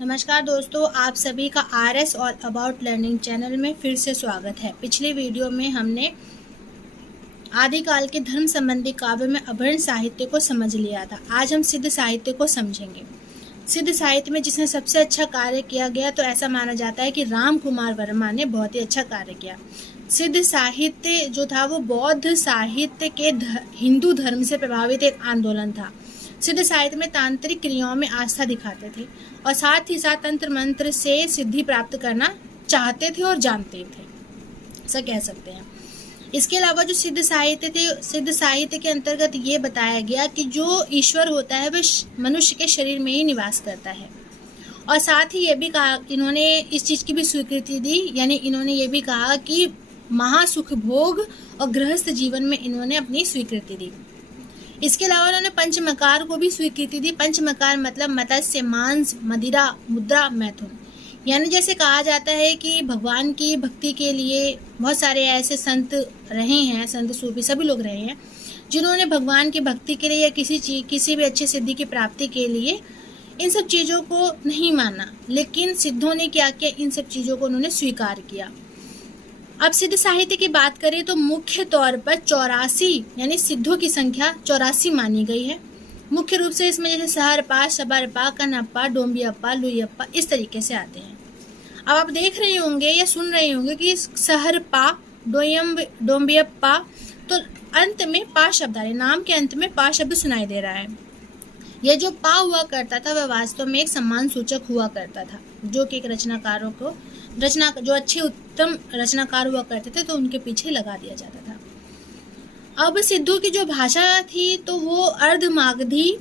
नमस्कार दोस्तों, आप सभी का RS all about learning channel में फिर से स्वागत है। पिछले वीडियो में हमने आदिकाल के धर्म संबंधी काव्य में अभ्रंश साहित्य को समझ लिया था। आज हम सिद्ध साहित्य को समझेंगे। सिद्ध साहित्य में जिसने सबसे अच्छा कार्य किया गया तो ऐसा माना जाता है कि राम कुमार वर्मा ने बहुत ही अच्छा कार्य किया। सिद्ध साहित्य जो था वो बौद्ध साहित्य के हिंदू धर्म से प्रभावित एक आंदोलन था। सिद्ध साहित्य में तांत्रिक क्रियाओं में आस्था दिखाते थे और साथ ही साथ तंत्र मंत्र से सिद्धि प्राप्त करना चाहते थे और जानते थे, ऐसा कह सकते हैं। इसके अलावा जो सिद्ध साहित्य थे, सिद्ध साहित्य के अंतर्गत ये बताया गया कि जो ईश्वर होता है वह मनुष्य के शरीर में ही निवास करता है। और साथ ही ये भी कहा, इन्होंने इस चीज़ की भी स्वीकृति दी, यानी इन्होंने ये भी कहा कि महासुख भोग और गृहस्थ जीवन में इन्होंने अपनी स्वीकृति दी। इसके अलावा उन्होंने पंचमकार को भी स्वीकृति दी। पंचमकार मतलब मत्स्य, मांस, मदिरा, मुद्रा, मैथुन। यानी जैसे कहा जाता है कि भगवान की भक्ति के लिए बहुत सारे ऐसे संत रहे हैं, संत सूफी सभी लोग रहे हैं, जिन्होंने भगवान की भक्ति के लिए या किसी भी अच्छी सिद्धि की प्राप्ति के लिए इन सब चीज़ों को नहीं माना, लेकिन सिद्धों ने क्या किया, इन सब चीज़ों को उन्होंने स्वीकार किया। अब सिद्ध साहित्य की बात करें तो मुख्य तौर पर 84 यानी सिद्धों की संख्या 84 मानी गई है। मुख्य रूप से इसमें जैसे सहरपा, शबरपा, कनप्पा, डोंबियप्पा, लुइयप्पा इस तरीके से आते हैं। अब आप देख रहे होंगे या सुन रहे होंगे कि सहरपा, डोंबियप्पा, तो अंत में पा शब्द आ रहे, नाम के अंत में पा शब्द सुनाई दे रहा है। यह जो पा हुआ करता था वह वास्तव में एक सम्मान सूचक हुआ करता था, जो कि एक रचनाकारों को जो अच्छे उत्तम रचनाकार हुआ करते थे तो उनके पीछे लगा दिया जाता था। अब सिद्धों की जो भाषा थी तो वो अर्धमागधी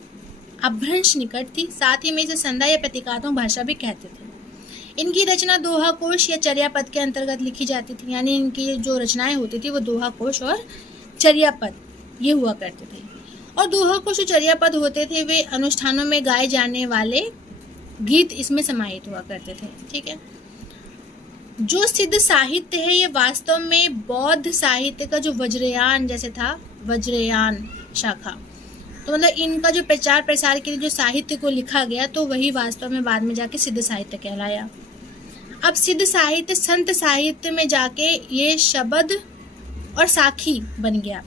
अभ्रंश निकट थी। साथ ही में इसे संध्या या प्रतीकात्मक भाषा भी कहते थे। इनकी रचना दोहा कोश या चर्यापद के अंतर्गत लिखी जाती थी, यानी इनकी जो रचनाएं होती थी वो दोहा कोश और चर्यापद ये हुआ करते थे। और दोहा कोश और चर्यापद होते थे वे अनुष्ठानों में गाए जाने वाले गीत इसमें समाहित हुआ करते थे। ठीक है, जो सिद्ध साहित्य है ये वास्तव में बौद्ध साहित्य का जो वज्रयान जैसे था, वज्रयान शाखा, तो मतलब इनका जो प्रचार प्रसार के लिए जो साहित्य को लिखा गया तो वही वास्तव में बाद में जाके सिद्ध साहित्य कहलाया। अब सिद्ध साहित्य संत साहित्य में जाके ये शब्द और साखी बन गया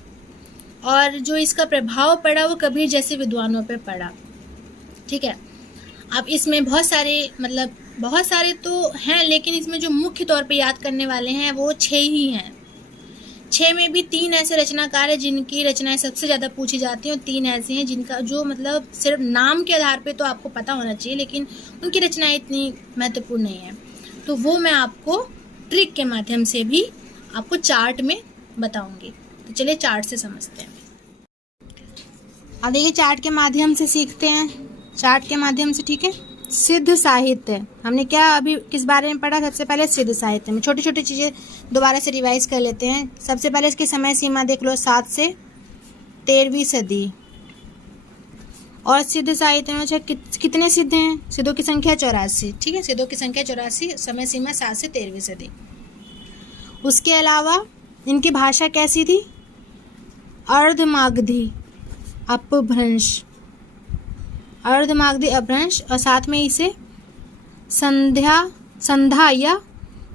और जो इसका प्रभाव पड़ा वो कबीर जैसे विद्वानों पे पड़ा। ठीक है, अब इसमें बहुत सारे तो हैं, लेकिन इसमें जो मुख्य तौर पे याद करने वाले हैं वो 6 ही हैं। 6 में भी 3 ऐसे रचनाकार हैं जिनकी रचनाएं सबसे ज़्यादा पूछी जाती हैं और 3 ऐसे हैं जिनका जो मतलब सिर्फ नाम के आधार पे तो आपको पता होना चाहिए, लेकिन उनकी रचनाएं इतनी महत्वपूर्ण नहीं है। तो वो मैं आपको ट्रिक के माध्यम से भी आपको चार्ट में बताऊँगी। तो चलिए चार्ट से समझते हैं। अब देखिए चार्ट के माध्यम से सीखते हैं, चार्ट के माध्यम से। ठीक है, सिद्ध साहित्य हमने क्या अभी किस बारे में पढ़ा? सबसे पहले सिद्ध साहित्य में छोटी छोटी चीज़ें दोबारा से रिवाइज कर लेते हैं। सबसे पहले इसकी समय सीमा देख लो, 7 से 13वीं सदी। और सिद्ध साहित्य में कितने सिद्ध हैं? सिद्धों की संख्या 84। ठीक है, सिद्धों की संख्या 84, समय सीमा 7 से 13वीं सदी। उसके अलावा इनकी भाषा कैसी थी? अर्धमागधी अपभ्रंश, अर्धमागधी अपभ्रंश, और साथ में इसे संध्या या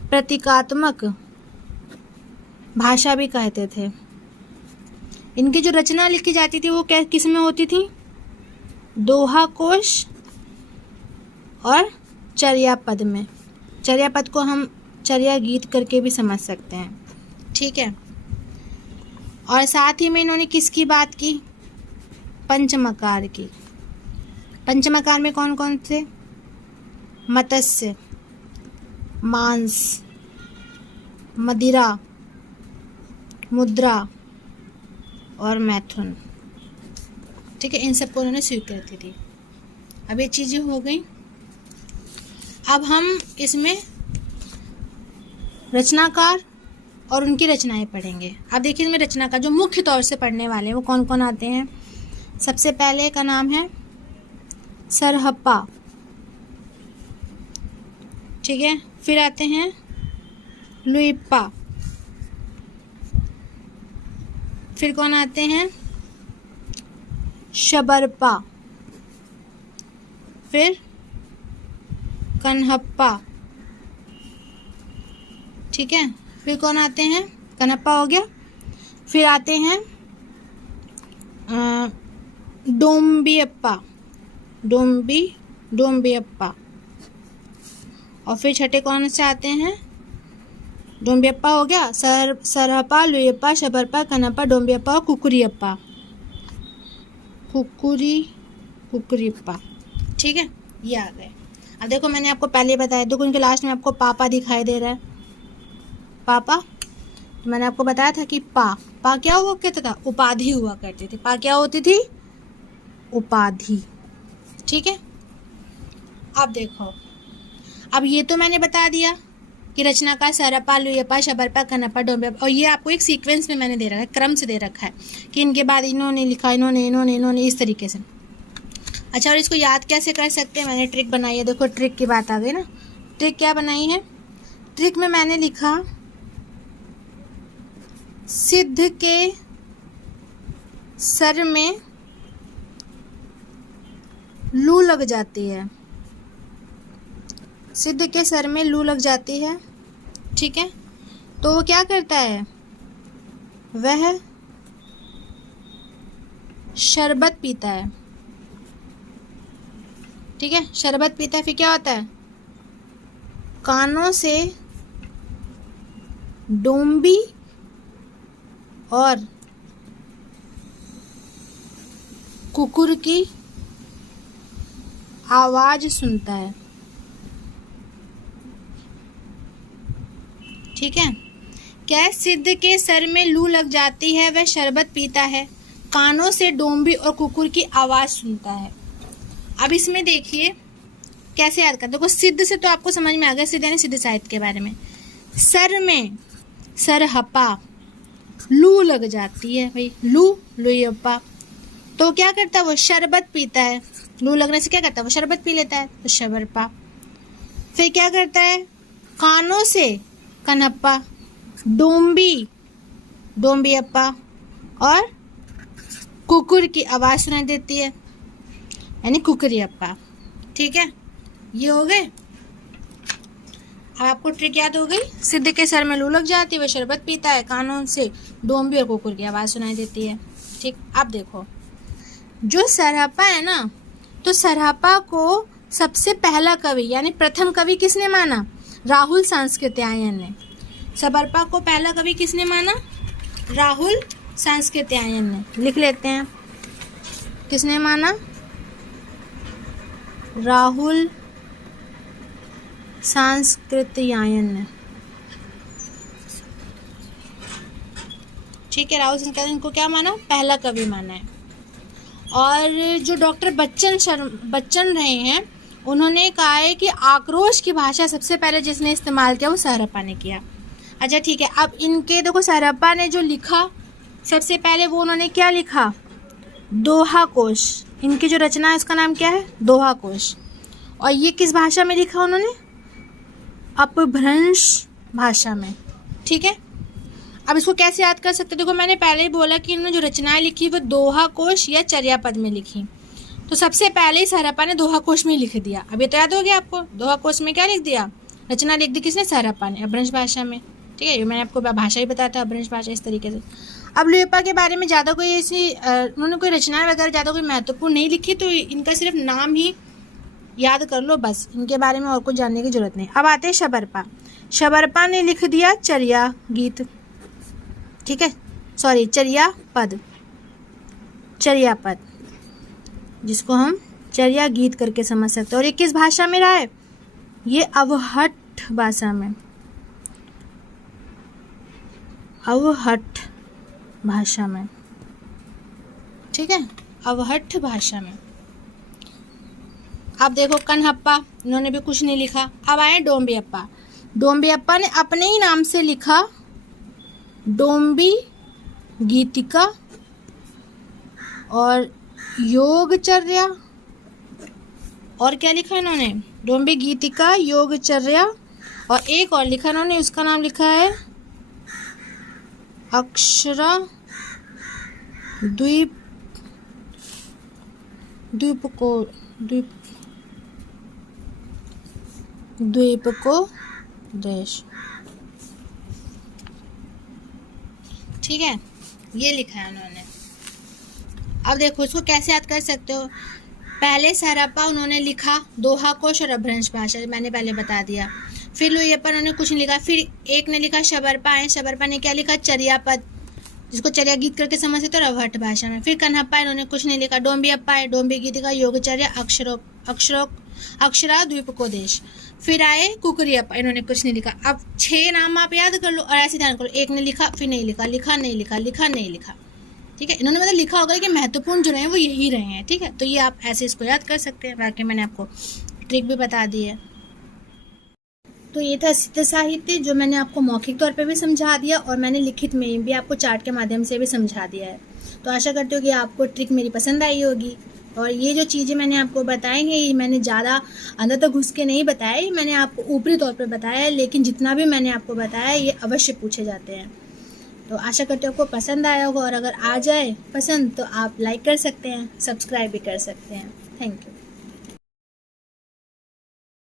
प्रतीकात्मक भाषा भी कहते थे। इनकी जो रचना लिखी जाती थी वो किस में होती थी? दोहा कोश और चर्यापद में। चर्यापद को हम चर्या गीत करके भी समझ सकते हैं। ठीक है, और साथ ही में इन्होंने किसकी बात की? पंचमकार की। पंचमकार में कौन कौन थे? मत्स्य, मांस, मदिरा, मुद्रा और मैथुन। ठीक है, इन सबको उन्होंने स्वीकृति दी। अब ये चीज़ें हो गई। अब हम इसमें रचनाकार और उनकी रचनाएं पढ़ेंगे। अब देखिए इसमें रचनाकार जो मुख्य तौर से पढ़ने वाले हैं वो कौन कौन आते हैं? सबसे पहले का नाम है सरहप्पा। ठीक है, फिर आते हैं लुइप्पा, फिर कौन आते हैं? शबरपा, फिर कन्हप्पा, ठीक है। फिर कौन आते हैं, कन्हप्पा हो गया। फिर आते हैं डोम्बियप्पा, डोम्बियप्पा। और फिर छठे कौन से आते हैं, डोम्बियप्पा हो गया, सरहप्पा, लुयप्पा, शबरप्पा, कन्हप्पा, डोम्बियप्पा और कुकुरियप्पा, कुकुरियप्पा, ठीक है। ये आ गए। अब देखो मैंने आपको पहले बताया, देखो उनके लास्ट में आपको पापा दिखाई दे रहा है, पापा। तो मैंने आपको बताया था कि पा क्या हुआ करता था, उपाधि हुआ करती थी। पा क्या होती थी, उपाधि, ठीक है। अब देखो, अब ये तो मैंने बता दिया कि रचनाकार सरहप्पा, लुयप्पा, शबरप्पा, कन्हप्पा, डोम्बियप्पा। और ये आपको एक सीक्वेंस में मैंने दे रखा है, क्रम से दे रखा है कि इनके बाद इन्होंने लिखा, इन्होंने इस तरीके से। अच्छा, और इसको याद कैसे कर सकते हैं, मैंने ट्रिक बनाई है। देखो ट्रिक की बात आ गई ना। ट्रिक क्या बनाई है, ट्रिक में मैंने लिखा सिद्ध के सर में लू लग जाती है, सिद्ध के सर में लू लग जाती है, ठीक है। तो वो क्या करता है, वह शरबत पीता है, ठीक है। शरबत पीता है, फिर क्या होता है, कानों से डोम्बी और कुकुर की आवाज सुनता है, ठीक है। क्या, सिद्ध के सर में लू लग जाती है, वह शरबत पीता है, कानों से डोम्बी और कुकुर की आवाज सुनता है। अब इसमें देखिए कैसे याद करते। देखो सिद्ध से तो आपको समझ में आ गया, सिद्ध यानी सिद्ध साहित्य के बारे में। सर में सरहप्पा, लू लग जाती है भाई, लुयप्पा। तो क्या करता है, वो शरबत पीता है, लू लगने से क्या करता है, वो शरबत पी लेता है, तो शबरप्पा। फिर क्या करता है, कानों से कन्हप्पा, डोम्बियप्पा और कुकुर की आवाज सुनाई देती है, यानी कुकुरियप्पा, ठीक है। ये हो गए। अब आपको ट्रिक याद हो गई, सिद्ध के सर में लू लग जाती है, वह शरबत पीता है, कानों से डोम्बी और कुकुर की आवाज़ सुनाई देती है, ठीक। अब देखो, जो सरहप्पा है ना, तो सरहप्पा को सबसे पहला कवि यानी प्रथम कवि किसने माना, राहुल सांस्कृत्यायन ने। शबरप्पा को पहला कवि किसने माना, राहुल सांस्कृत्यायन ने। लिख लेते हैं, किसने माना, राहुल सांस्कृत्यायन ने, ठीक है। राहुल सांस्कृत्यायन को क्या माना, पहला कवि माना है। और जो डॉक्टर बच्चन रहे हैं, उन्होंने कहा है कि आक्रोश की भाषा सबसे पहले जिसने इस्तेमाल किया वो सरहप्पा ने किया। अच्छा ठीक है, अब इनके देखो सरहप्पा ने जो लिखा सबसे पहले, वो उन्होंने क्या लिखा, दोहा कोश। इनकी जो रचना है उसका नाम क्या है, दोहा कोश। और ये किस भाषा में लिखा उन्होंने, अपभ्रंश भाषा में, ठीक है। अब इसको कैसे याद कर सकते, देखो मैंने पहले ही बोला कि इन्होंने जो रचनाएं लिखी वो दोहा कोश या चर्या पद में लिखी। तो सबसे पहले ही सरहप्पा ने दोहा कोश में लिख दिया। अब ये तो याद हो गया आपको, दोहा कोश में क्या लिख दिया, रचना लिख दी किसने, सरहप्पा ने, अपभ्रंश भाषा में, ठीक है। ये मैंने आपको भाषा ही बताया था, अपभ्रंश भाषा, इस तरीके से। अब लुयप्पा के बारे में ज़्यादा कोई ऐसी उन्होंने कोई रचनाएं वगैरह ज़्यादा कोई महत्वपूर्ण नहीं लिखी, तो इनका सिर्फ नाम ही याद कर लो बस, इनके बारे में और कुछ जानने की जरूरत नहीं। अब आते हैं शबरप्पा। शबरप्पा ने लिख दिया चर्या गीत, ठीक है, सॉरी चर्या पद, जिसको हम चर्या गीत करके समझ सकते हैं। और ये किस भाषा में रहा है, ये अवहट्ठ भाषा में, अवहट्ठ भाषा में, ठीक है, अवहट्ठ भाषा में। अब देखो कन्हप्पा, इन्होंने भी कुछ नहीं लिखा। अब आए डोम्बियप्पा। डोम्बियप्पा ने अपने ही नाम से लिखा डोम्बी गीतिका और योगचर्या। और क्या लिखा इन्होंने, डोम्बी गीतिका, योगचर्या, और एक और लिखा इन्होंने, उसका नाम लिखा है अक्षरा द्वीप द्वीप को देश। ठीक है, ये लिखा है उन्होंने। अब देखो इसको कैसे याद कर सकते हो। पहले सरप्पा उन्होंने लिखा दोहा कोश और अपभ्रंश भाषा, मैंने पहले बता दिया। फिर लुइयप्पा उन्होंने कुछ नहीं लिखा। फिर एक ने लिखा शबरपा है, शबरपा ने क्या लिखा, चर्यापद, जिसको चर्या गीत करके समझ सकते हो रवहट भाषा में। फिर कन्हप्पा इन्होंने कुछ नहीं लिखा। डोम्बियप्पा है, डोम्बी गीत का योगचर्या अक्षरा द्वीप को देश। फिर आए कुकरियप्पा, इन्होंने कुछ नहीं लिखा। अब 6 नाम आप याद कर लो और ऐसे ध्यान करो, एक ने लिखा फिर नहीं लिखा, लिखा नहीं लिखा, लिखा नहीं लिखा। ठीक है, इन्होंने मतलब लिखा होगा कि महत्वपूर्ण जो रहे हैं वो यही रहे हैं। ठीक है, तो ये आप ऐसे इसको याद कर सकते हैं। बाकी मैंने आपको ट्रिक भी बता दी है। तो ये था सिद्ध साहित्य, जो मैंने आपको मौखिक तौर पे भी समझा दिया और मैंने लिखित में भी आपको चार्ट के माध्यम से भी समझा दिया है। तो आशा करती हूँ कि आपको ट्रिक मेरी पसंद आई होगी। और ये जो चीज़ें मैंने आपको बताई हैं, ये मैंने ज़्यादा अंदर तक घुस के नहीं बताया, मैंने आपको ऊपरी तौर पे बताया है, लेकिन जितना भी मैंने आपको बताया ये अवश्य पूछे जाते हैं। तो आशा करती हूँ आपको पसंद आया होगा, और अगर आ जाए पसंद तो आप लाइक कर सकते हैं, सब्सक्राइब भी कर सकते हैं। Thank you.